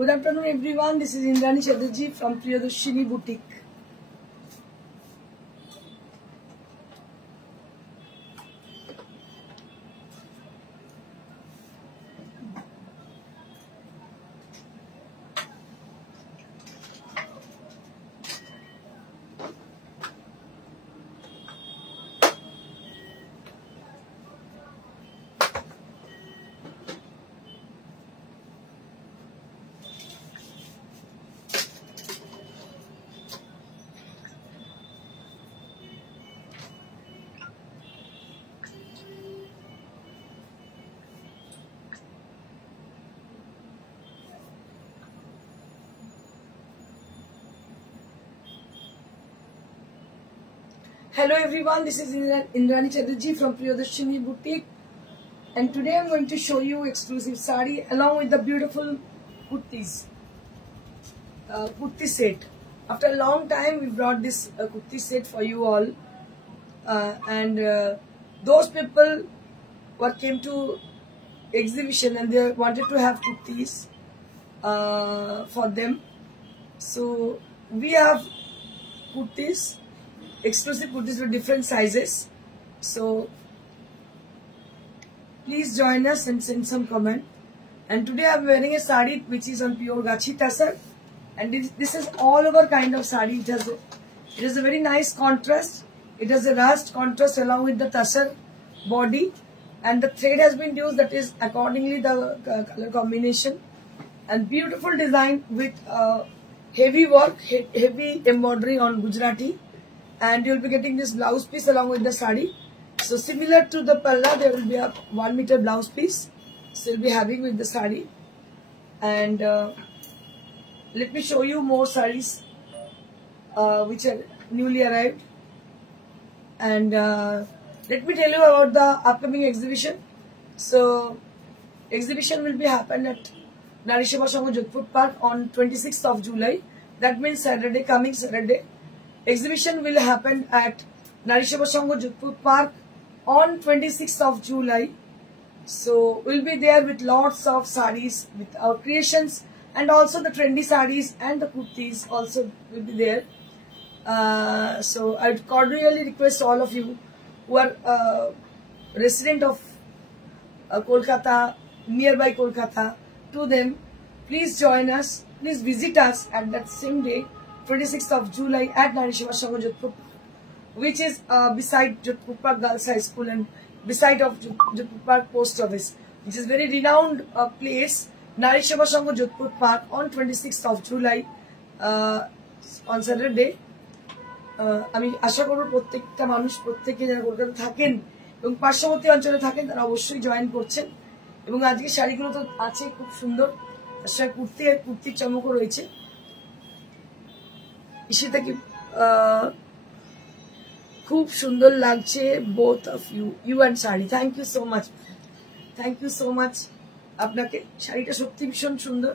Good afternoon everyone, this is Indrani Chatterjee from Priyadarshini Boutique. Hello everyone, this is Indrani Chatterjee from Priyadarshini Boutique, and today I'm going to show you exclusive sari along with the beautiful kurtis, kurti set. After a long time we brought this kurti set for you all, and those people who came to exhibition and they wanted to have kurtis for them. So we have kurtis, exclusive kurtis with different sizes. So please join us and send some comment. And today I am wearing a sari which is on pure Gachi Tassar, and this is all over kind of sari. It has a very nice contrast. It has a rust contrast along with the Tassar body, and the thread has been used, that is accordingly the color combination, and beautiful design with heavy work, heavy embroidery on Gujarati. And you will be getting this blouse piece along with the sari. So similar to the palla, there will be a 1 meter blouse piece. So you'll be having with the sari. And let me show you more saris which are newly arrived. And let me tell you about the upcoming exhibition. So exhibition will be happened at Nari Seva Sangh Jodhpur Park on 26th of July. That means Saturday, coming Saturday. Exhibition will happen at Nari Seva Sangh Jodhpur Park on 26th of July. So we'll be there with lots of saris with our creations, and also the trendy saris and the kurtis also will be there. So I would cordially request all of you who are resident of Kolkata, nearby Kolkata, to them, please join us, please visit us at that same day, 26th of July at Nari Seva Sangh Jodhpur, which is beside Jodhpur Park Girls High School and beside of Jodhpur Park Post Office, which is very renowned place. Nari Seva Sangh Jodhpur Park on 26th of July on Saturday. আমি আশা করব প্রত্যেকটা মানুষ, প্রত্যেকে যারা কলকাতা থাকেন এবং পার্শ্ববর্তী অঞ্চলে থাকেন তারা অবশ্যই জয়েন করছেন। এবং আজকে শাড়িগুলো তো আছে খুব সুন্দর, তার সঙ্গে কুর্তি আর কুর্তির চমকও রয়েছে। ইশিতাকে খুব সুন্দর লাগছে, both of you and sari. Thank you so much, thank you so much আপনাকে। শাড়িটা সত্যি ভীষণ সুন্দর,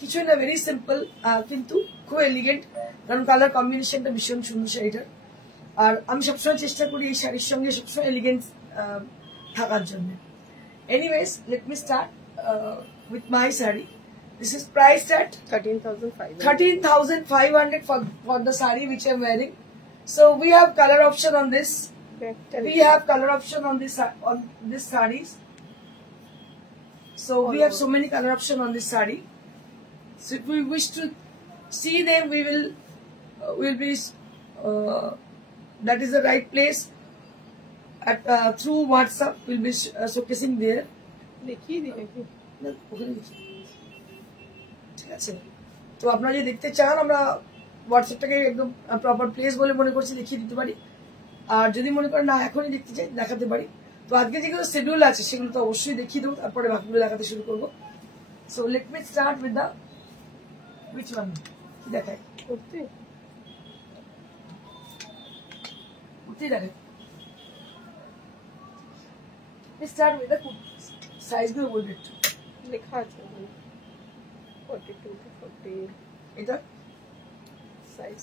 কিছুই না, ভেরি সিম্পল কিন্তু খুব এলিগেন্ট, কারণ কালার কম্বিনেশনটা ভীষণ সুন্দর শাড়িটার। আর আমি সবসময় চেষ্টা করি এই শাড়ির সঙ্গে সবসময় এলিগেন্ট থাকার জন্য। Anyways, let me start with my saree. This is priced at 13,500 for the saree which I am wearing. So we have color option on this. We have color option on this sarees. So we have so many color option on this saree. So if we wish to see them, we will be that is the right place. At through WhatsApp we'll be showcasing there. ঠিক আছে, তো আপনারা যদি দেখতে চান আমরা হোয়াটসঅ্যাপটাকে একদম proper place বলে মনে করছি লিখিয়ে দিতে পারি, আর যদি মনে করেন না এখনই দেখতে চাই দেখাতে পারি। তো আজকে যেগুলো শিডিউল আছে সেগুলো তো অবশ্যই দেখিয়ে দেবো, তারপরে বাকিগুলো দেখাতে শুরু করবো। So let me start with the which one কি দেখায়, কুর্তি দেখায়। স্টার্ট উইথ দ্য কুর্তি, সাইজগুলো বলবে একটু, লেখা আছে 42 to 40 এটা সাইজ।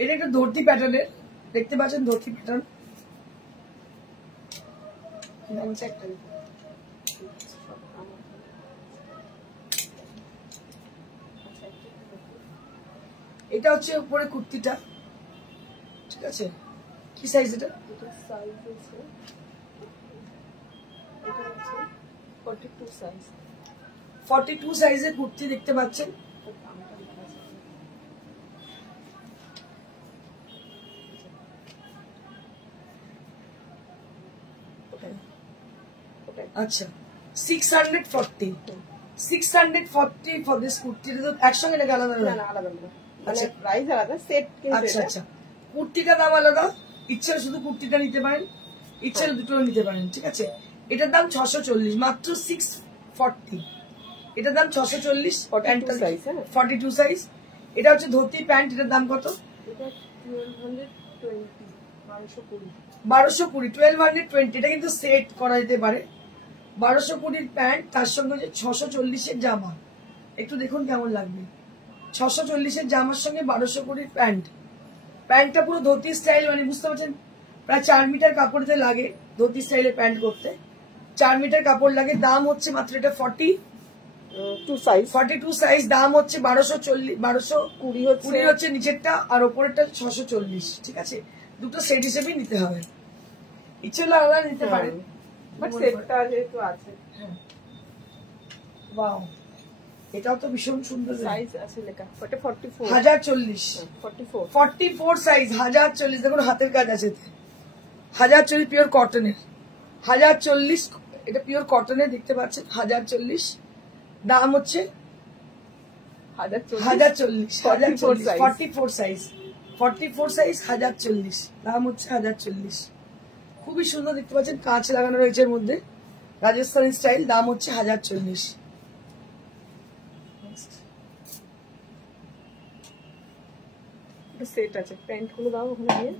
এটা একটা ধরতি প্যাটার্নের, দেখতে পাচ্ছেন ধরতি প্যাটার্ন। এটা হচ্ছে উপরে কুর্তিটা, ঠিক আছে? কি সাইজ এটা? এটা সাইজ আছে, এটা আছে 42 সাইজ। 42 সাইজের কুর্তি দেখতে পাচ্ছেন। আচ্ছা 640 ফর দিস কুর্তি। একসঙ্গে নাকি আলাদা না না আলাদা আলাদা, মানে প্রাইস আলাদা, সেট কিন্তু আচ্ছা আচ্ছা, কুর্তিটা দাম আলাদা। ইচ্ছে শুধু কুর্তিটা নিতে পারেন, ইচ্ছে দুটো নিতে পারেন, ঠিক আছে? এটার দাম 640, মাত্র 640। এটার দাম 640, 42 সাইজ। 42 সাইজ। এটা হচ্ছে ধুতি প্যান্ট, এটার দাম কত? এটা 1220, 1220। 1220, এটা কিন্তু সেট করা যেতে পারে। 1220 প্যান্ট, তার সঙ্গে হচ্ছে 640 জামা। একটু দেখুন কেমন লাগবে। 640 জামার সঙ্গে 1220 প্যান্ট। প্যান্টটা পুরো ধুতি স্টাইল, মানে বুঝতে পারছেন প্রায় 4 মিটার কাপড়তে লাগে ধুতি স্টাইলের প্যান্ট করতে। 4 মিটার কাপড় লাগে। দাম হচ্ছে মাত্র এটা 42 সাইজ। দাম হচ্ছে 1220 হচ্ছে নিচেরটা, আর ওপরেরটা 640, ঠিক আছে? দুটো সেট হিসেবে নিতে হবে। ইচ্ছে হলে আলাদা নিতে পারেন, বাট সেটটা যেহেতু আছে। হ্যাঁ, ওয়াও, এটাও তো ভীষণ সুন্দর। সাইজ আছে লেখা, ওটা 44, 1040, 44 সাইজ, 1040। দেখুন হাতের কাজ আছে, 1040 পিওর কটনের। 1040, এটা পিওর কটনের, দেখতে পাচ্ছেন 1040। দাম হচ্ছে 1040, 44 সাইজ, 1040। দাম হচ্ছে 1040। খুবই সুন্দর দেখতে পাচ্ছেন, কাঁচ লাগানো রয়েছে এর মধ্যে, রাজস্থানি স্টাইল। দাম হচ্ছে 1040। সেট আছে, প্যান্ট গুলো দাও ওখানে দিয়ে।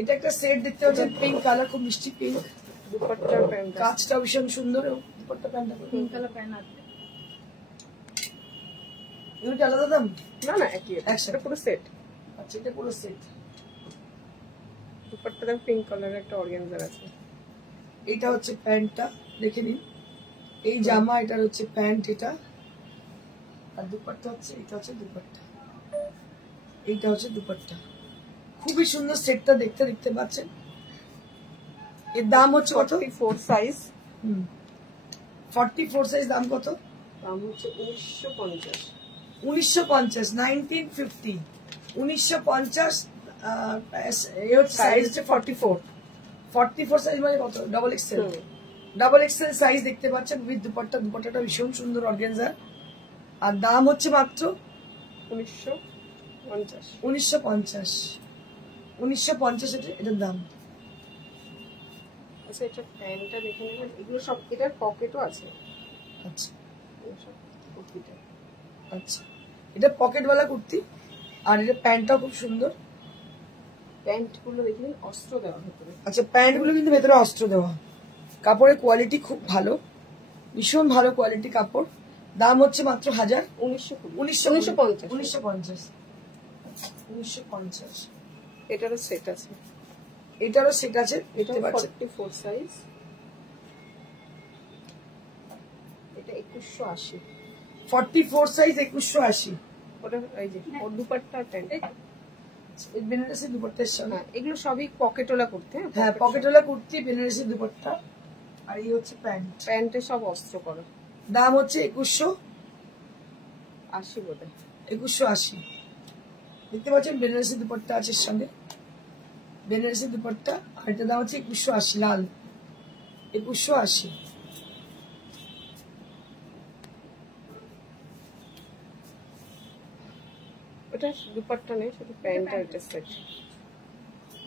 এটা একটা সেট দেখতে পাচ্ছেন, পিঙ্ক কালার, খুব মিষ্টি পিঙ্ক। দুপাট্টা প্যান্ট, কাজটা ভীষণ সুন্দর। Dupatta pant, pink colour pant আছে। এগুলো আলাদা দাম? না না একই, এটা পুরো সেট। আচ্ছা, এটা পুরো সেট। দুপাট্টাটা পিঙ্ক কালারের একটা অর্গানজার আছে। এটা হচ্ছে প্যান্টটা, দেখে নিন। এই জামা, এটার হচ্ছে প্যান্ট, এটা। আর দুপাট্টা হচ্ছে, এটা হচ্ছে দুপাট্টা, এইটা হচ্ছে দুপাট্টা। খুবই সুন্দর সেটটা দেখতে, দেখতে পাচ্ছেন। এর দাম হচ্ছে কত? 44 সাইজ। 44 সাইজ। দাম কত? দাম হচ্ছে 1950। 1950, 1950, 1950। এই হচ্ছে সাইজ হচ্ছে 44 সাইজ, মানে কত? Double XL. Double XL size দেখতে পাচ্ছেন, উইথ দুপাট্টা। দুপাট্টাটা ভীষণ সুন্দর অর্গানজার। আর দাম হচ্ছে মাত্র 1950। 1950 এটার দাম। আচ্ছা, এটা প্যান্টটা দেখে নেবেন। এগুলো সব, এটার পকেটও আছে। আচ্ছা কুর্তিটা, আচ্ছা, এটা পকেটওয়ালা কুর্তি। আর এটা প্যান্টটাও খুব সুন্দর। প্যান্ট গুলো দেখবেন অস্ত্র দেওয়া ভেতরে। আচ্ছা, প্যান্ট গুলো কিন্তু ভেতরে অস্ত্র দেওয়া। কাপড়ের কোয়ালিটি খুব ভালো, ভীষণ ভালো কোয়ালিটি কাপড়। দাম হচ্ছে মাত্র 1950। এটারও সেট আছে, এটারও সেট আছে, এটা দেখতে পাচ্ছেন। 44 সাইজ। এটা 2180। 44 সাইজ, 2180। ওটা এই যে ওর দুপাট্টা প্যান্ট, এই বেনারসি দুপাট্টার সঙ্গে। হ্যাঁ, এগুলো সবই পকেটওয়ালা করতে। হ্যাঁ, পকেটওয়ালা কুর্তি, বেনারসি দুপাট্টা। আর এই হচ্ছে প্যান্ট। প্যান্টে সব অস্ত্র করা। দাম হচ্ছে 2180 বোধ হয়। 2180। দেখতে পাচ্ছেন বেনারসি দুপাট্টা আছে এর সঙ্গে, বেনারসি দুপাট্টা। আর এটার দাম হচ্ছে 2180, লাল। 2180। ওটা দুপাট্টা নেই, শুধু প্যান্ট আর এটা সেট।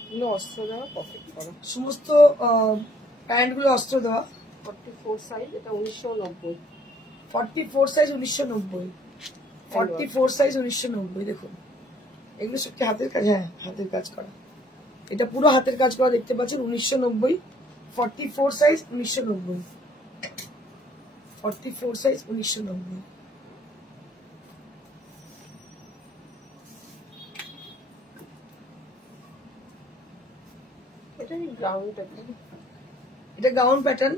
এগুলো অস্ত্র দেওয়া, পকেট করা। সমস্ত প্যান্ট গুলো অস্ত্র দেওয়া। 44 সাইজ, এটা 1990। 44 সাইজ 1990। 44 সাইজ 1990। দেখুন এগুলো সব কি হাতের কাজ? হ্যাঁ, হাতের কাজ করা। এটা পুরো হাতের কাজ করা, দেখতে পাচ্ছেন 1990। 44 সাইজ 1990। 44 সাইজ 1990। এটা গাউন প্যাটার্ন। এটা গাউন প্যাটার্ন।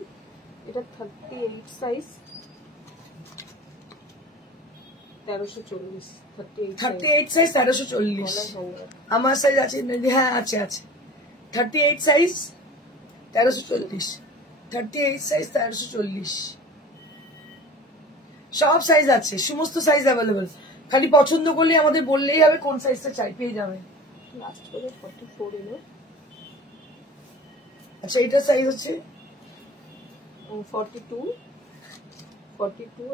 এটা 38 সাইজ 1340 38 সাইজ 1340 আমার সাইজ আছে হ্যাঁ আছে আছে 38 সাইজ 1340 38 সাইজ 1340 সব সাইজ আছে সমস্ত সাইজ অ্যাভেলেবল খালি পছন্দ করলে আমাদের বললেই হবে কোন সাইজটা চাই পেয়ে যাবে লাস্ট করে 44 এলো আচ্ছা এটা সাইজ হচ্ছে 42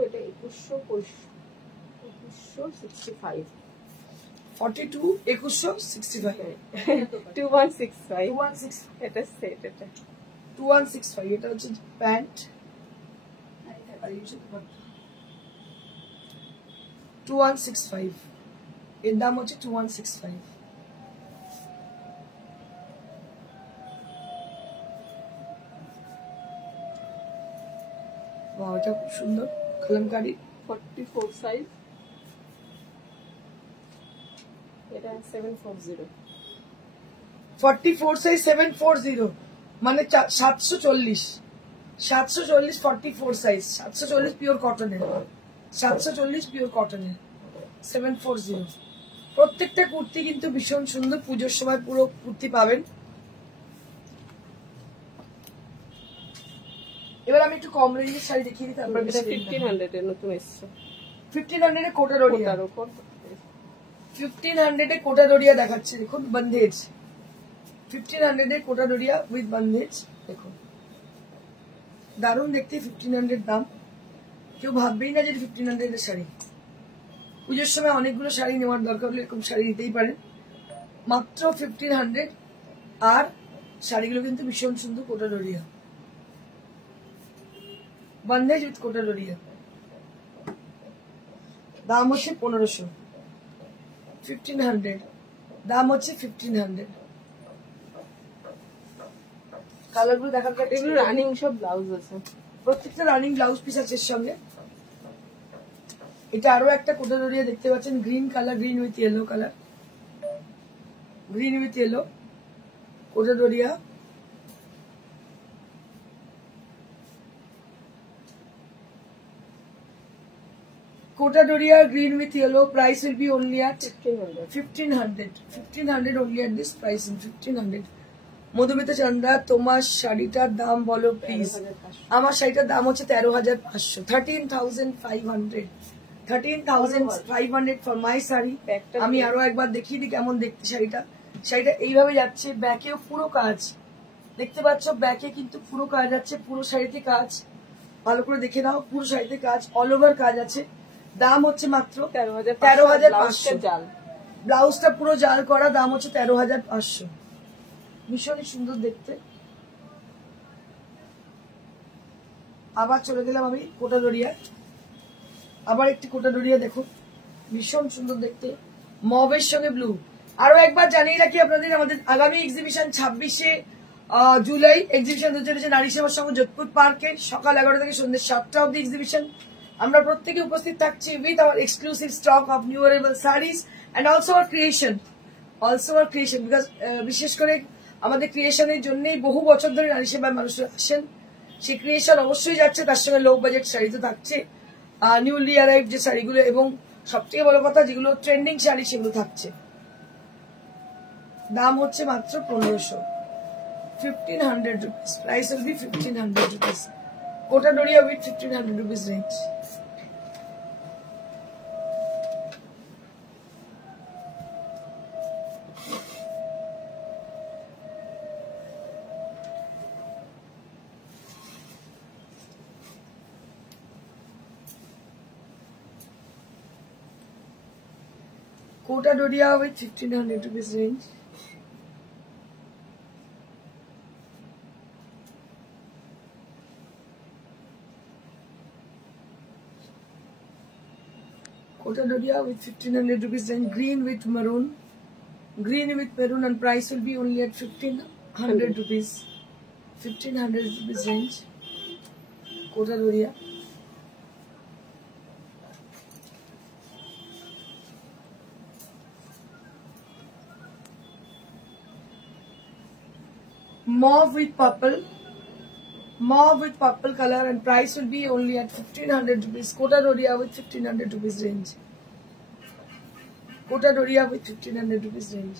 এটা 2165 42 2165 2165 এটা সেট এটা 2165 এটা হচ্ছে প্যান্ট 2165 এর দাম হচ্ছে 2165 ওয়াও এটা খুব সুন্দর কলমকারী 44 সাইজ এটা 740 44 সাইজ 740 মানে 740 44 সাইজ 740 পিওর কটনের 740 পিওর কটনের 740 প্রত্যেকটা কুর্তি কিন্তু ভীষণ সুন্দর পুজোর সময় পুরো কুর্তি পাবেন এবার আমি একটু কম রেঞ্জের শাড়ি দেখিয়ে দিই তারপর এটা 1500 এর নতুন এসেছে 1500 এ কোটা ডোরিয়া 1500 এ কোটা ডোরিয়া দেখাচ্ছি দেখুন বন্ধেজ 1500 এ কোটা ডোরিয়া উইথ বন্ধেজ দেখুন দারুণ দেখতে 1500 দাম কেউ ভাববেই না যে 1500 এর শাড়ি পুজোর সময় অনেকগুলো শাড়ি নেওয়ার দরকার হলে এরকম শাড়ি নিতেই পারেন মাত্র 1500 আর শাড়িগুলো কিন্তু ভীষণ সুন্দর কোটা ডোরিয়া বন্ধেজ উইথ কোটা ডোরিয়া দাম হচ্ছে 1500 1500 দাম হচ্ছে 1500 কালারগুলো দেখার পর এগুলো রানিং সব ব্লাউজ আছে প্রত্যেকটা রানিং ব্লাউজ পিস আছে এর সঙ্গে এটা আরো একটা কোটা ডোরিয়া দেখতে পাচ্ছেন green colour green with yellow colour green with yellow Kota Doria Kota Doria green with yellow price will be only at 1500 only at this price in 1500 Madhumita চান্দা তোমার শাড়িটার দাম বলো প্লিজ আমার শাড়িটার দাম হচ্ছে 13500 13500 ফর মাই শাড়ি আমি আরো একবার দেখিয়ে দিই কেমন দেখতে শাড়িটা এইভাবে যাচ্ছে ব্যাকেও পুরো কাজ দেখতে পাচ্ছ ব্যাকে কিন্তু পুরো কাজ আছে পুরো শাড়িতে কাজ ভালো করে দেখে নাও পুরো শাড়িতে কাজ অল ওভার কাজ আছে দাম হচ্ছে মাত্র 13500 জাল ব্লাউজটা পুরো জাল করা দাম হচ্ছে 13500 ভীষণই সুন্দর দেখতে আবার চলে গেলাম আমি কোটা ডোরিয়া আবার একটি কোটা ডোরিয়া দেখো ভীষণ সুন্দর দেখতে মবের সঙ্গে ব্লু আরো একবার জানিয়ে রাখি আপনাদের আমাদের আগামী এক্সিবিশন 26শে জুলাই এক্সিবিশন হতে চলেছে নারী সেবা সংঘ যোধপুর পার্কে সকাল 11টা থেকে সন্ধ্যে 7টা অবধি এক্সিবিশন আমরা প্রত্যেকে উপস্থিত থাকছি with our exclusive stock of new arrival saris and also our creation because বিশেষ করে আমাদের ক্রিয়েশনের জন্যই বহু বছর ধরে নারী সেবায় মানুষরা আসেন সেই ক্রিয়েশন অবশ্যই যাচ্ছে তার সঙ্গে লো বাজেট শাড়ি তো থাকছে নিউলি অ্যারাইভ যে শাড়িগুলো এবং সবথেকে বড় কথা যেগুলো ট্রেন্ডিং শাড়ি সেগুলো থাকছে দাম হচ্ছে মাত্র 1500 1500 rupees price will be 1500 rupees Kota Doria with 1500 rupees range Kota Doria with 1500 rupees range Kota Doria with 1500 rupees range green with maroon and price will be only at 1500 rupees 1500 rupees range Kota Doria mauve with purple Mauve with purple color, and price will be only at 1500 rupees. Kota Doria with 1500 rupees range. Kota Doria with 1500 rupees range.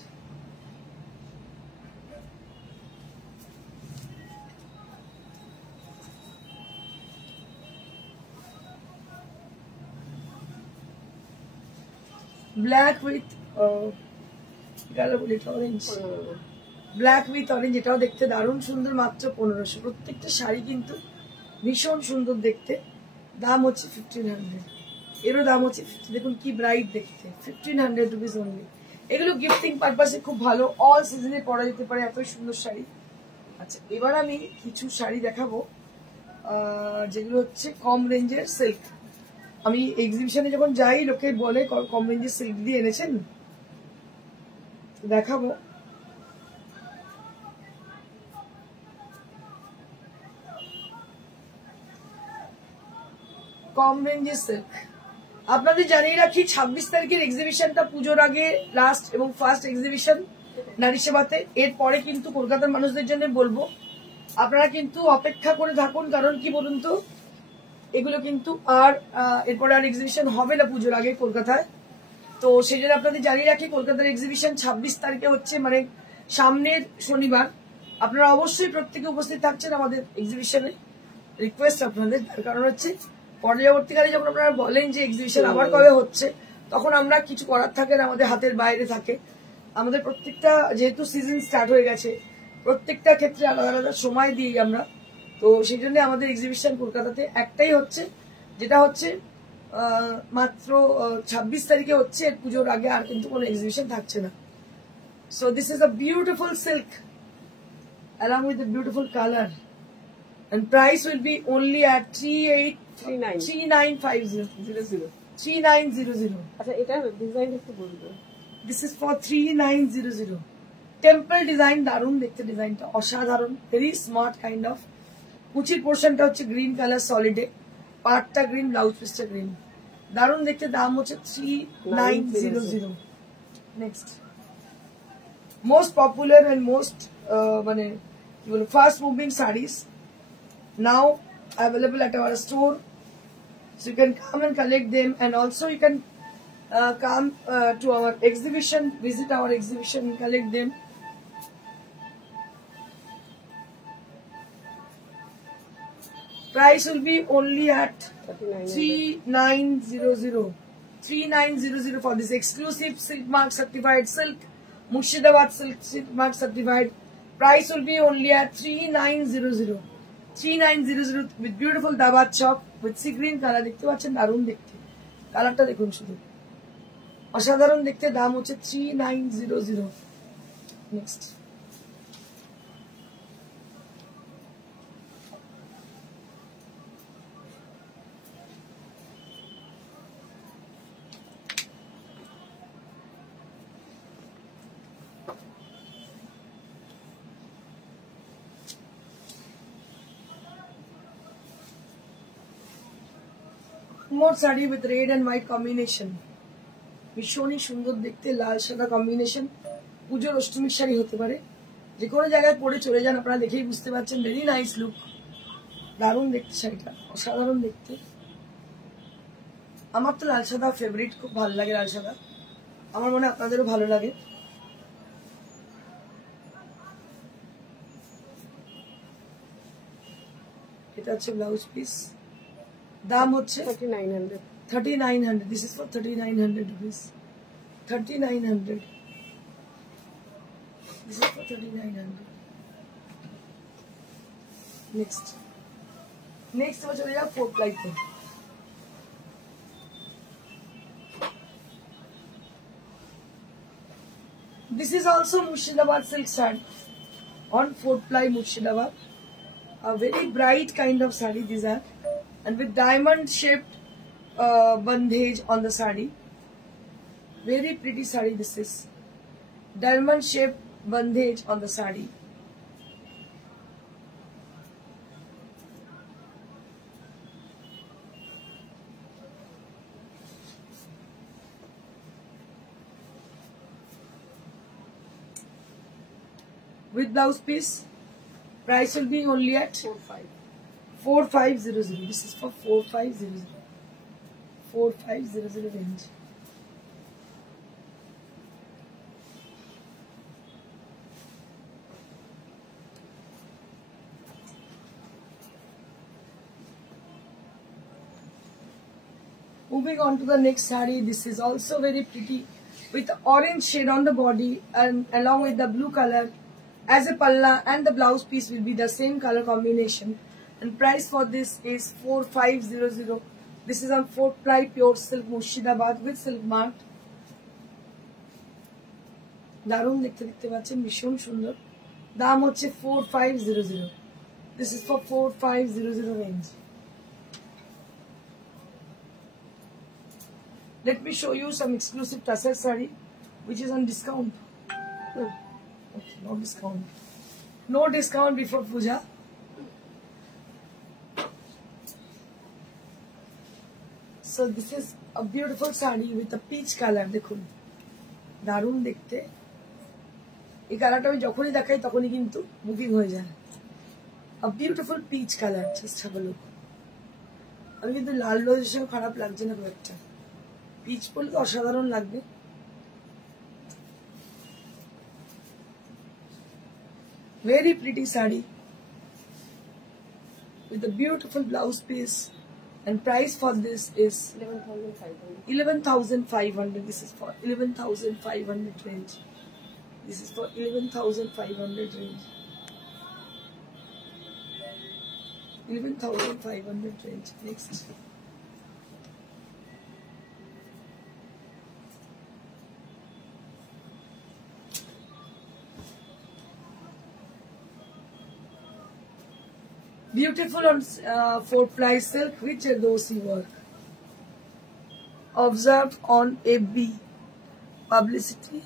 Black with orange. Black with orange, এটাও দেখতে দারুণ সুন্দর, মাত্র 1500। প্রত্যেকটা শাড়ি কিন্তু ভীষণ সুন্দর দেখতে। দাম হচ্ছে 1500, এরও দাম হচ্ছে 50। দেখুন কি ব্রাইট দেখতে, 1500 রুপিস অনলি। এগুলো গিফটিং পারপাসে খুব ভালো, অল সিজনে পরা যেতে পারে, এত সুন্দর শাড়ি। আচ্ছা, এবার আমি কিছু শাড়ি দেখাবো যেগুলো হচ্ছে কম রেঞ্জের সিল্ক। আমি এক্সিবিশনে যখন যাই লোকে বলে কম রেঞ্জের সিল্ক দিয়ে এনেছেন, দেখাবো। কম রেঞ্জের সিল্ক আপনাদের জানিয়ে রাখি, 26 তারিখের এক্সিবিশনটা পুজোর আগে লাস্ট এবং ফার্স্ট এক্সিবিশন নারী সেবাতে। এরপরে কিন্তু কলকাতার মানুষদের জন্য বলবো আপনারা কিন্তু অপেক্ষা করে থাকুন, কারণ কি বলুন তো, এগুলো কিন্তু আর এরপরে আর এক্সিবিশন হবে না পুজোর আগে কলকাতায়। তো সেই জন্য আপনাদের জানিয়ে রাখি, কলকাতার এক্সিবিশন 26 তারিখে হচ্ছে, মানে সামনের শনিবার। আপনারা অবশ্যই প্রত্যেকে উপস্থিত থাকছেন আমাদের এক্সিবিশনে। রিকোয়েস্ট আপনাদের, তার কারণ হচ্ছে পরবর্তীকালে যখন আপনারা বলেন যে এক্সিবিশন আবার কবে হচ্ছে, তখন আমরা কিছু করার থাকে না, আমাদের হাতের বাইরে থাকে। আমাদের প্রত্যেকটা যেহেতু সিজন স্টার্ট হয়ে গেছে, প্রত্যেকটা ক্ষেত্রে আলাদা আলাদা সময় দিই আমরা। তো সেই জন্য আমাদের এক্সিবিশন কলকাতাতে একটাই হচ্ছে, যেটা হচ্ছে মাত্র 26 তারিখে হচ্ছে, পুজোর আগে আর কিন্তু কোনো এক্সিবিশন থাকছে না। So this is a beautiful silk along with the beautiful color, and price will be only at 3950. আচ্ছা, এটা ডিজাইন একটু বলবেন। This is for 3900. Temple design, দারুণ দেখতে ডিজাইনটা, অসাধারণ, ভেরি স্মার্ট কাইন্ড অফ। কুচির পোর্শনটা হচ্ছে গ্রিন কালার সলিডে, পার্টটা গ্রিন, ব্লাউজ পিসটা গ্রিন, দারুণ দেখতে। দাম হচ্ছে 3900। Next, most popular and most মানে কি বলবো fast moving saris now available at our store, so you can come and collect them, and also you can come to our exhibition, visit our exhibition and collect them. Price will be only at 3900 for this exclusive Silk Mark certified silk, Murshidabad Silk Mark certified. Price will be only at 3900 with beautiful dabat chalk with sea green color। দেখতে পাচ্ছেন, দারুণ দেখতে, কালারটা দেখুন শুধু, অসাধারণ দেখতে। দাম হচ্ছে 3900। নেক্সট, মোট sari with red and white combination, ভীষণই সুন্দর দেখতে, লাল সাদা কম্বিনেশন। পুজোর অষ্টমীর শাড়ি হতে পারে, যে কোনো জায়গায় পরে চলে যান, আপনারা দেখেই বুঝতে পারছেন। ভেরি নাইস লুক, দারুণ দেখতে শাড়িটা, অসাধারণ দেখতে। আমার তো লাল সাদা ফেভারিট, খুব ভালো লাগে লাল সাদা, আমার মনে হয় আপনাদেরও ভালো লাগে। এটা হচ্ছে ব্লাউজ পিস, দাম হচ্ছে 3900। This is for 3900 rupees. 3900. This is for 3900. Next वो चले जाओ 4 ply पे। This is also Murshidabad silk saree on 4 ply Murshidabad. A very bright kind of saree these are, and with diamond shaped bandhage on the saree. Very pretty saree this is. Diamond shaped bandhage on the saree. With blouse piece, price will be only at 4500. This is for 4500. 4500 range. Moving on to the next saree. This is also very pretty with orange shade on the body and along with the blue color as a palla, and the blouse piece will be the same color combination. And price for this is 4500. This is on 4-ply pure silk Murshidabad with silk mark. দারুণ দেখতে দেখতে পাচ্ছেন, ভীষণ সুন্দর। দাম হচ্ছে 4500. This is for 4500 range. Let me show you some exclusive tussar saree which is on discount. Okay, no discount. No discount before puja. So this is a beautiful saree with a peach color. দেখুন দারুণ দেখতে। এই কালারটা আমি যখনই দেখাই তখনই কিন্তু বুকিং হয়ে যায়। A beautiful peach color. Just have a look. আমি কিন্তু লাল রোজের সঙ্গে খারাপ লাগছে না খুব একটা। পিচ পরলে তো অসাধারণ লাগবে। Very pretty saree with a beautiful blouse piece, and price for this is 11,500. 11,500. This is for 11,500 range. This is for 11,500 range. 11,500 range. Next. Beautiful on 4-ply silk with Jardosi work. Observed on AB publicity.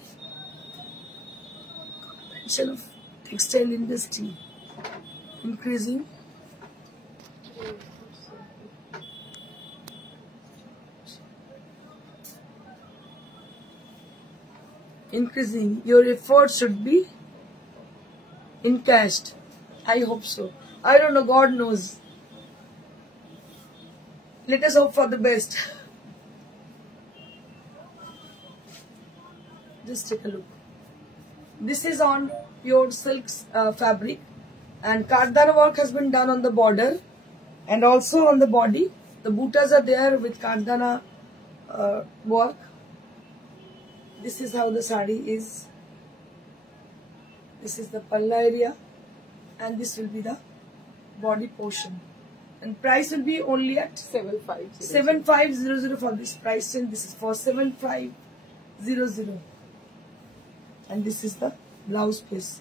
Convention of textile industry increasing. Increasing. Your effort should be encashed. I hope so. I don't know, God knows. Let us hope for the best. Just take a look. This is on pure silk fabric, and kardana work has been done on the border and also on the body. The bootas are there with kardana work. This is how the saree is. This is the palla area, and this will be the body portion, and price will be only at 7,500 for this price, and this is for 7,500. And this is the blouse piece.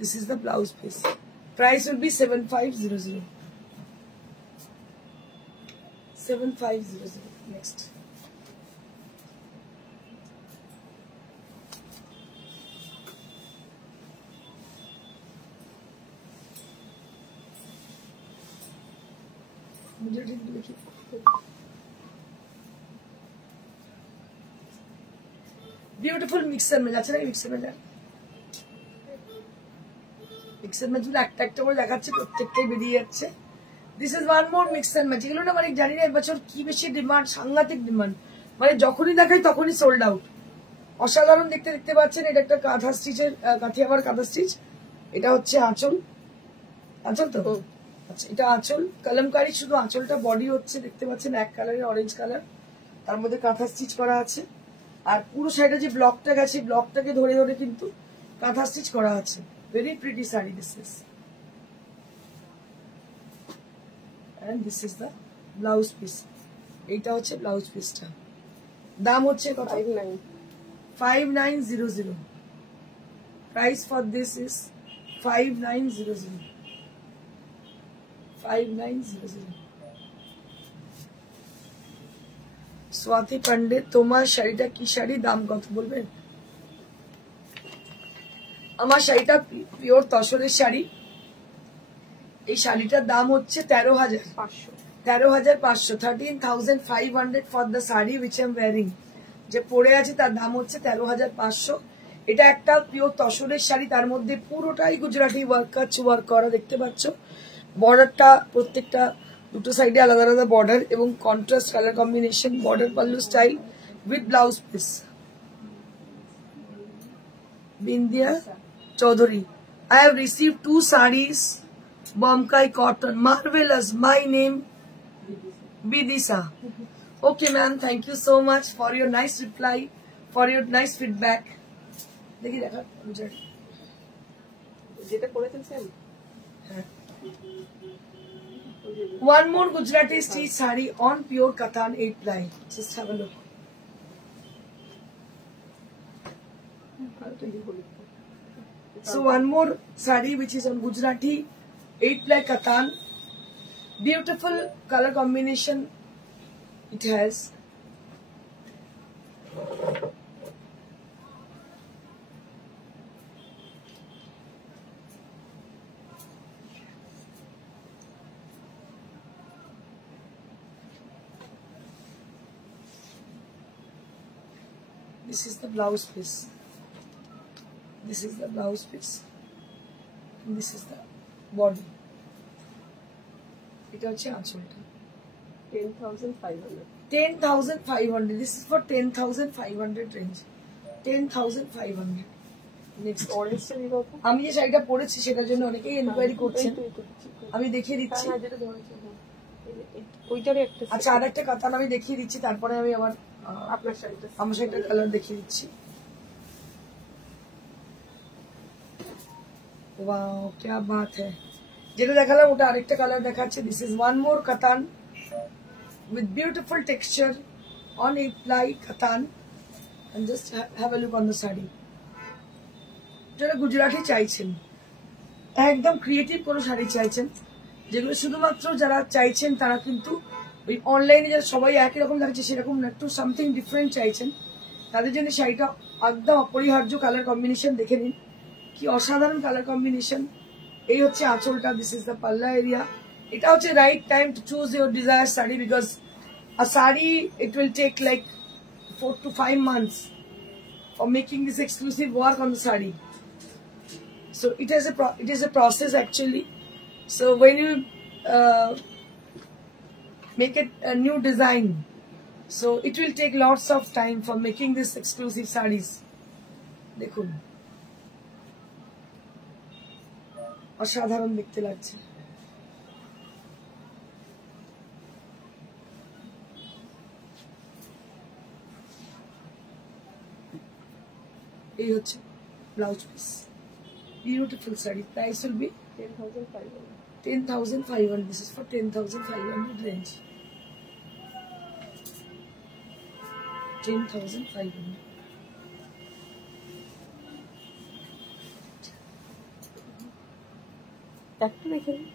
This is the blouse piece. Price will be 7,500. 7,500. Next. Beautiful mixer में जाच्छे ना mixer में जा mixer में जो একটা একটা করে দেখাচ্ছে প্রত্যেকটাই বেরিয়ে যাচ্ছে। This is one more mixer match. এগুলো না মানে জানি না এবছর কি বেশি ডিমান্ড, সাংঘাতিক ডিমান্ড, মানে যখনই দেখাই তখনই সোল্ড আউট। অসাধারণ দেখতে দেখতে পাচ্ছেন। এটা একটা কাঁথা স্টিচের কাঁথিয়াবার কাঁথা স্টিচ। এটা হচ্ছে আঁচল, আঁচল তো আচ্ছা, এটা আঁচল কলমকারী, শুধু আঁচলটা, বডি হচ্ছে দেখতে পাচ্ছেন এক কালারের অরেঞ্জ কালার, তার মধ্যে কাঁথা স্টিচ করা আছে। আর পুরো সাইডে যে ব্লকটা গেছে ব্লকটাকে ধরে ধরে কিন্তু কাঁথা স্টিচ করা আছে। Very pretty sari this is, and this is the blouse piece. এইটা হচ্ছে ব্লাউজ পিসটা। দাম হচ্ছে কত? 5900। Price for this is 5900। 5900। Swati Pandit, তোমার শাড়িটা কি শাড়ি, দাম কত বলবেন? আমার শাড়িটা পিওর তসরের শাড়ি। এই শাড়িটার দাম হচ্ছে 13,500। 13,500 for the sari which I am wearing. যে পরে আছে তার দাম হচ্ছে 13,500। এটা একটা পিওর তসরের শাড়ি, তার মধ্যে পুরোটাই গুজরাটি ওয়ার্ক কাজ ওয়ার্ক করা দেখতে পাচ্ছ। বর্ডারটা প্রত্যেকটা দুটো সাইডে আলাদা আলাদা বর্ডার এবং contrast colour combination, border pallu style with blouse piece. Bindya Chaudhary, I have received 2 sarees, Bomkai cotton, marvelous. My name Bidisa. Okay, ma'am. Thank you so much for your nice reply, for your nice feedback. देखिए देखा मुझे যেটা করেছেন same. One more Gujarati stitch saree on pure kathan 8 ply. Just have a look. So one more saree which is on Gujarati 8 ply kathan. Beautiful color combination it has. This is the blouse piece. This is the blouse piece. And this is the body. It also answered. 10,500. 10,500. This is for 10,500 range. 10,500. Next. Orange টা দিবা তো? আমি যে শাড়িটা পরেছি সেটার জন্য অনেকেই এনকোয়ারি করছেন। আমি দেখিয়ে দিচ্ছি। হ্যাঁ যেটা ধরেছে ওইটারই একটা। আচ্ছা আরেকটা কাতান আমি দেখিয়ে দিচ্ছি, তারপরে আমি আবার আপনার শাড়িটা আমার শাড়িটার কালার দেখিয়ে দিচ্ছি। ওয়াও क्या बात है। যেটা দেখালাম ওটা আরেকটা কালার দেখাচ্ছে। দিস ইজ ওয়ান মোর কাতান with beautiful texture on a ply katan, and just have a look on the saree. যারা গুজরাটি চাইছেন, একদম ক্রিয়েটিভ কোনো শাড়ি চাইছেন, যেগুলো শুধুমাত্র যারা চাইছেন তারা কিন্তু ওই অনলাইনে যারা সবাই একই রকম লাগছে সেরকম একটু সামথিং ডিফারেন্ট চাইছেন, তাদের জন্য শাড়িটা একদম অপরিহার্য। কালার কম্বিনেশন দেখে নিন, কি অসাধারণ কালার কম্বিনেশন। এই হচ্ছে আঁচলটা, দিস ইজ দ্য পাল্লা এরিয়া। এটা হচ্ছে right time to choose your desire sari, because uh sari it will take like 4 to 5 months for making this exclusive work on the saree. So it is a process actually. So when you make it a new design, so it will take lots of time for making this exclusive sarees. দেখুন অসাধারণ দেখতে লাগছে। এই হচ্ছে blouse piece, beautiful sari. Price will be 10,500. 10,500. This is for 10,500 range. 10,500. একটা দেখে নিন।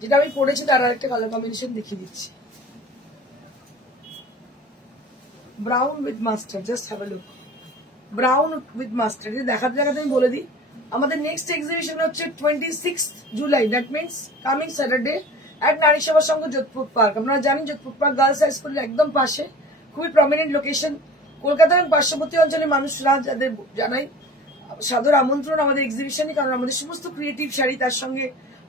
যেটা আমি পড়েছি তার আরেকটা কালার কম্বিনেশন দেখিয়ে দিচ্ছি। Brown with mustard, just have a look. Brown with mustard দেখাতে দেখাতে আমি বলে দিই, আমাদের নেক্সট এক্সিবিশন হচ্ছে 26 July, that means coming Saturday at নারী সেবা সংঘ যোধপুর পার্ক। আপনারা জানেন যোধপুর পার্ক গার্লস হাই স্কুলের একদম পাশে, খুবই প্রমিনেন্ট লোকেশন। কলকাতা এবং পার্শ্ববর্তী অঞ্চলের মানুষরা যাদের জানাই সাদর আমন্ত্রণ আমাদের এক্সিবিশনে, কারণ আমাদের সমস্ত ক্রিয়েটিভ শাড়ি, তার সঙ্গে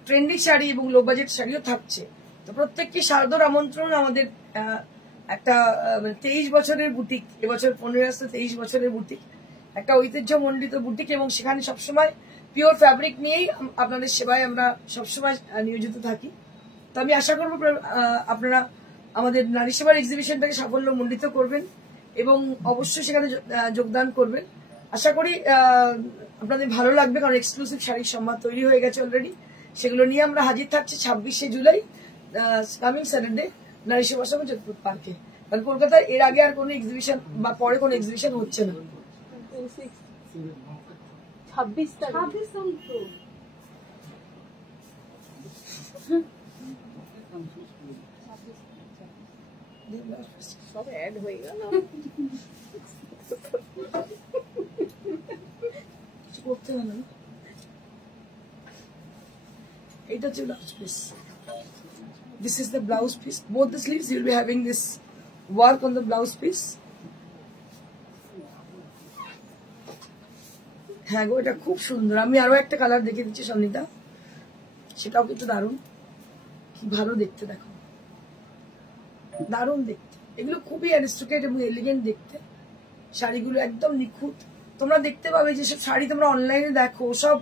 ট্রেন্ডি শাড়ি এবং লো বাজেট শাড়িও থাকছে। তো প্রত্যেককে সাদর আমন্ত্রণ। আমাদের একটা 23 বছরের বুটিক, এবছর 15 আসতে 23 বছরের বুটিক, একটা ঐতিহ্যমণ্ডিত বুটিক, এবং সেখানে সবসময় পিওর ফ্যাব্রিক নিয়েই আপনাদের সেবায় আমরা সবসময় নিয়োজিত থাকি। তো আমি আশা করবো আপনারা আমাদের নারী সেবার এক্সিবিশনটাকে সাফল্যমণ্ডিত করবেন এবং অবশ্যই সেখানে যোগদান করবেন। আশা করি আপনাদের ভালো লাগবে, কারণ এক্সক্লুসিভ শাড়ির সম্ভার তৈরি হয়ে গেছে অলরেডি। সেগুলো নিয়ে আমরা হাজির থাকছি 26শে জুলাই কামিং স্যাটারডে নারী সেবা সংঘ যোধপুর পার্কে। কারণ কলকাতায় এর আগে আর কোনো এক্সিবিশন বা পরে কোনো এক্সিবিশন হচ্ছে না। 26 তারিখ সব অ্যাড হয়ে গেল। কিছু করতে হবে না। এটা হচ্ছে blouse piece. This is the blouse piece. Both the sleeves you'll be having this work on the blouse piece. হ্যাঁ গো, এটা খুব সুন্দর। আমি আরো একটা কালার দেখিয়ে দিচ্ছি সন্নিতা। সেটাও কিন্তু দারুণ, কি ভালো দেখতে, দেখো দারুণ দেখতে। এগুলো খুবই অ্যারিস্টোক্রেট এবং এলিগেন্ট দেখতে, শাড়িগুলো একদম নিখুঁত। তোমরা দেখতে পাবে যেসব শাড়ি তোমরা অনলাইনে দেখো সব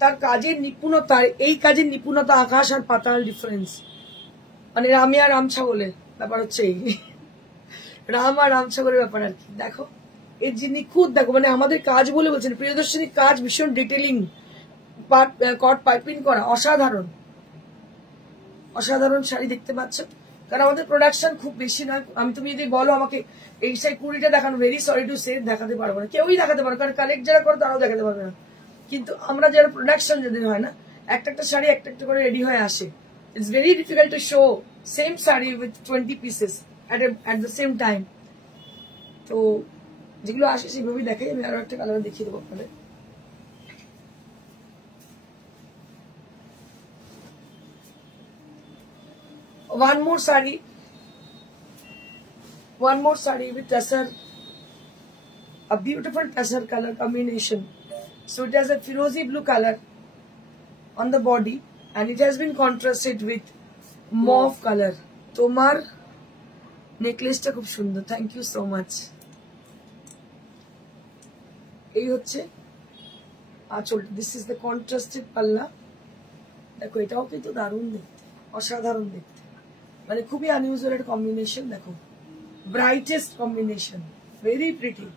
তার কাজের নিপুণতার, এই কাজের নিপুণতা আকাশ আর পাতাল ডিফারেন্স। মানে রামে আর রাম ছাগলের ব্যাপার হচ্ছে এই, রাম আর রাম ছাগলের ব্যাপার আর কি। দেখো এর যে নিখুঁত, দেখো মানে আমাদের কাজ বলে বলছেন প্রিয়দর্শনীর কাজ ভীষণ ডিটেলিং, কট পাইপিং করা, অসাধারণ অসাধারণ শাড়ি দেখতে পাচ্ছ। কারণ আমাদের প্রোডাকশন খুব বেশি নয়। আমি তুমি যদি বলো আমাকে এই সাইড 20টা দেখানো, ভেরি সরি টু সে দেখাতে পারবো না, কেউই দেখাতে পারবে, কারণ কালেক্ট যারা করে তারাও দেখাতে পারবে না। কিন্তু আমরা যারা প্রোডাকশন যাদের হয় না, একটা একটা শাড়ি একটা একটা করে রেডি হয়ে আসে। It's very difficult to show same sari with 20 pieces at the same time। তো যেগুলো আসে সেভাবেই দেখাই। আমি আরো একটা কালার দেখিয়ে দেবো আপনাদের। One more saree with tasar, a beautiful tasar color combination. So it has a firozi blue color on the body and it has been contrasted with mauve color. Tomar necklace ta khub sundor, thank you so much. এই হচ্ছে আঁচলটা, this is the contrasted পাল্লা। দেখো এটাও কিন্তু দারুণ দেখতে, অসাধারণ দেখতে, মানে খুবই আনইউজুয়াল একটা কম্বিনেশন। দেখো brightest combination, very pretty.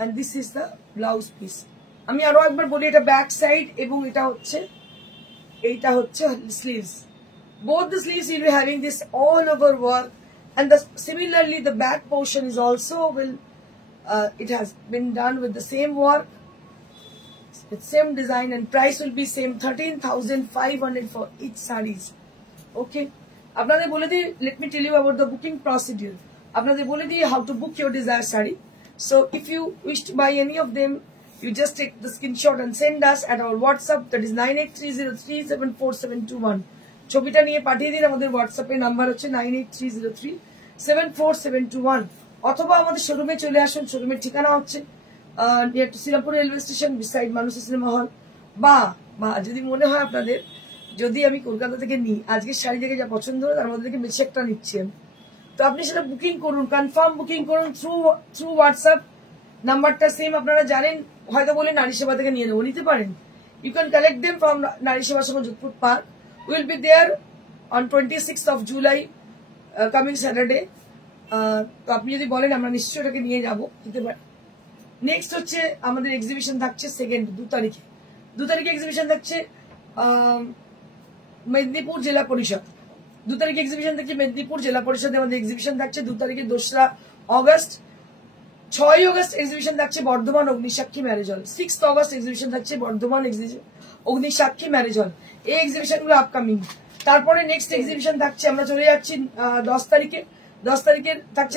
And this is the blouse piece. আমি আরো একবার বলি, এটা ব্যাক সাইড এবং এইটা হচ্ছে sleeves. Both the sleeves will be having this all over work and similarly the back portion is also it has been done with the same work, with same design, and price will be same 13,500 for each sarees. Okay, আপনাদের বলে দিই, let me tell you about the booking procedure. আপনাদের বলে দিই how to book your desired saree. So if you wish to buy any of them, you just take the screenshot and send us at our WhatsApp, that is 9830374721. ছবিটা নিয়ে পাঠিয়ে দিন। আমাদের হোয়াটসঅ্যাপে number হচ্ছে 9830374721, অথবা আমাদের শোরুমে চলে আসুন। শোরুমের ঠিকানা হচ্ছে near to Shrirampur railway station, beside Manasi cinema hall. বা যদি মনে হয় আপনাদের, যদি আমি কলকাতা থেকে নিই, আজকের শাড়ি থেকে যা পছন্দ হয় তার মধ্যে থেকে বেশি একটা নিচ্ছি আমি, তো আপনি সেটা বুকিং করুন, কনফার্ম বুকিং করুন থ্রু হোয়াটসঅ্যাপ। নাম্বারটা সেম, আপনারা জানেন, হয়তো বলে নারী সেবা থেকে নিয়ে নেবো, নিতে পারেন। You can collect them from Nari Seva Sangha Jodhpur park. We will be there on 26th of July, coming Saturday. তো আপনি যদি বলেন আমরা নিশ্চয়ই ওটাকে নিয়ে যাবো, দিতে পারি। নেক্সট হচ্ছে আমাদের এক্সিবিশন থাকছে 2 তারিখে। 2 তারিখে এক্সিবিশন থাকছে মেদিনীপুর জেলা পরিষদ। 2 তারিখে এক্সিবিশন থাকছে মেদিনীপুর জেলা পরিষদে আমাদের এক্সিবিশন থাকছে। 2 তারিখে 2রা অগস্ট। 6ই অগস্ট এক্সিবিশন থাকছে বর্ধমান অগ্নিসাক্ষী marriage hall. 6th August exhibition থাকছে বর্ধমান অগ্নিসাক্ষী ম্যারেজ হল। এই এক্সিবিশন গুলো আপকামিং। তারপরে নেক্সট এক্সিবিশন থাকছে, আমরা চলে যাচ্ছি 10 তারিখে। 10 তারিখে থাকছে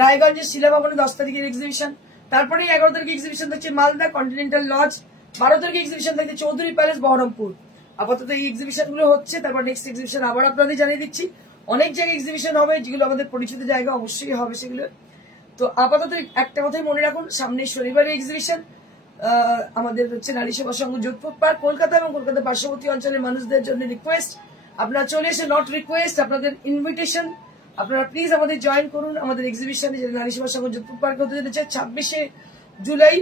রায়গঞ্জের শিলাভবনে 10 তারিখের এক্সিবিশন। তারপরে 11 তারিখে এক্সিবিশন থাকছে মালদা কন্টিনেন্টাল লজ। 12 তারিখে এক্সিবিশন থাকছে চৌধুরী প্যালেস বহরমপুর। আপাতত এই এক্সিবিশন গুলো হচ্ছে। তারপর নেক্সট এক্সিবিশন আবার আপনাদের জানিয়ে দিচ্ছি। অনেক জায়গায় এক্সিবিশন হবে, যেগুলো আমাদের পরিচিত জায়গা অবশ্যই হবে সেগুলো। তো আপাতত একটা কথাই মনে রাখুন, সামনে শনিবারের এক্সিবিশন আমাদের হচ্ছে নারী সেবা সংঘ যোধপুর পার্ক, কলকাতা এবং কলকাতার পার্শ্ববর্তী অঞ্চলের মানুষদের জন্য রিকোয়েস্ট, আপনারা চলে এসে, নট রিকোয়েস্ট, আপনাদের ইনভিটেশন, আপনারা প্লিজ আমাদের জয়েন করুন আমাদের এক্সিবিশনে, যেটা নারী সেবা সংঘ যোধপুর পার্ক হতে চলেছে 26শে জুলাই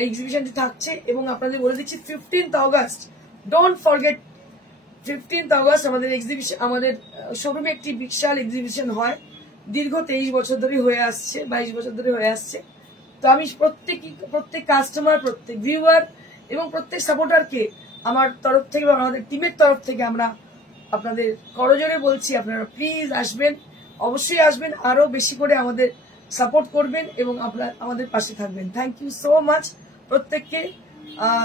এই এক্সিবিশনটি থাকছে। এবং আপনাদের বলে দিচ্ছি 15th August, don't forget 15th August আমাদের এক্সিবিশন, আমাদের শোরুমে একটি বিশাল এক্সিবিশন হয়, দীর্ঘ 23 বছর ধরে হয়ে আসছে, 22 বছর ধরে হয়ে আসছে। তো আমি প্রত্যেক কাস্টমার, প্রত্যেক ভিউয়ার এবং প্রত্যেক সাপোর্টারকে আমার তরফ থেকে বা আমাদের টিমের তরফ থেকে আমরা আপনাদের করজোরে বলছি, আপনারা প্লিজ আসবেন, অবশ্যই আসবেন, আরো বেশি করে আমাদের সাপোর্ট করবেন এবং আপনারা আমাদের পাশে থাকবেন। থ্যাংক ইউ সো মাচ প্রত্যেককে।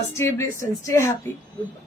Stay blessed and stay happy. Good by.